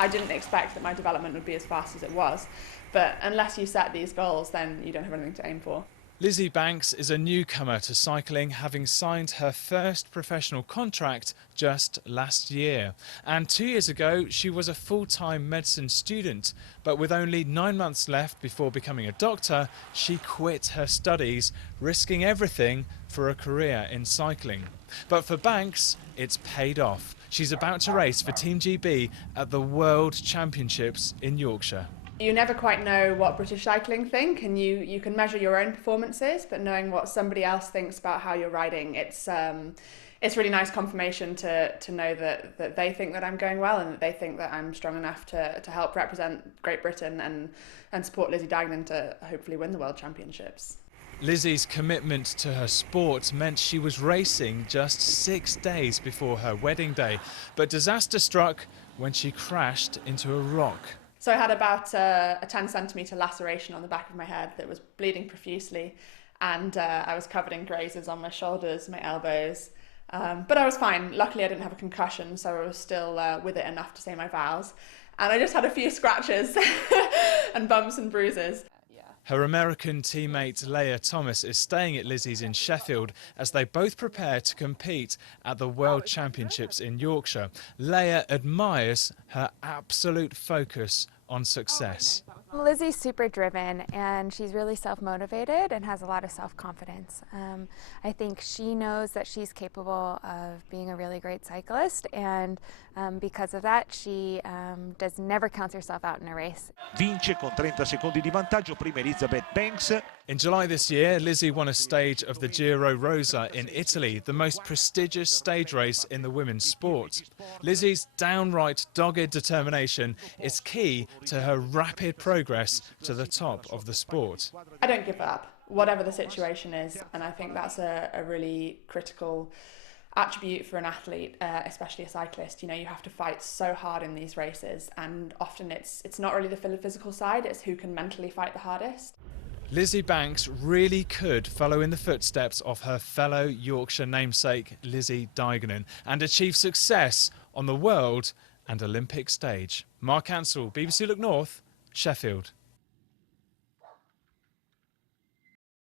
I didn't expect that my development would be as fast as it was, but unless you set these goals, then you don't have anything to aim for. Lizzy Banks is a newcomer to cycling, having signed her first professional contract just last year. And 2 years ago, she was a full-time medicine student. But with only 9 months left before becoming a doctor, she quit her studies, risking everything for a career in cycling. But for Banks, it's paid off. She's about to race for Team GB at the World Championships in Yorkshire. You never quite know what British cycling think, and you can measure your own performances, but knowing what somebody else thinks about how you're riding, it's really nice confirmation to know that they think that I'm going well and that they think that I'm strong enough to help represent Great Britain and support Lizzy Banks to hopefully win the World Championships. Lizzy's commitment to her sport meant she was racing just 6 days before her wedding day, but disaster struck when she crashed into a rock. So I had about a 10-centimetre laceration on the back of my head that was bleeding profusely, and I was covered in grazes on my shoulders, my elbows, but I was fine. Luckily I didn't have a concussion, so I was still with it enough to say my vows, and I just had a few scratches and bumps and bruises. Her American teammate Leah Thomas is staying at Lizzy's in Sheffield as they both prepare to compete at the World Championships in Yorkshire. Leah admires her absolute focus on success. Lizzy's super driven, and she's really self-motivated and has a lot of self-confidence. I think she knows that she's capable of being a really great cyclist, and because of that she never counts herself out in a race. Vince con 30 secondi di vantaggio prima Lizzy Banks. In July this year, Lizzy won a stage of the Giro Rosa in Italy, the most prestigious stage race in the women's sport. Lizzy's downright dogged determination is key to her rapid progress to the top of the sport. I don't give up, whatever the situation is, and I think that's a really critical attribute for an athlete, especially a cyclist. You know, you have to fight so hard in these races, and often it's not really the physical side, it's who can mentally fight the hardest. Lizzy Banks really could follow in the footsteps of her fellow Yorkshire namesake Lizzy Banks and achieve success on the world and Olympic stage. Mark Ansell, BBC Look North, Sheffield.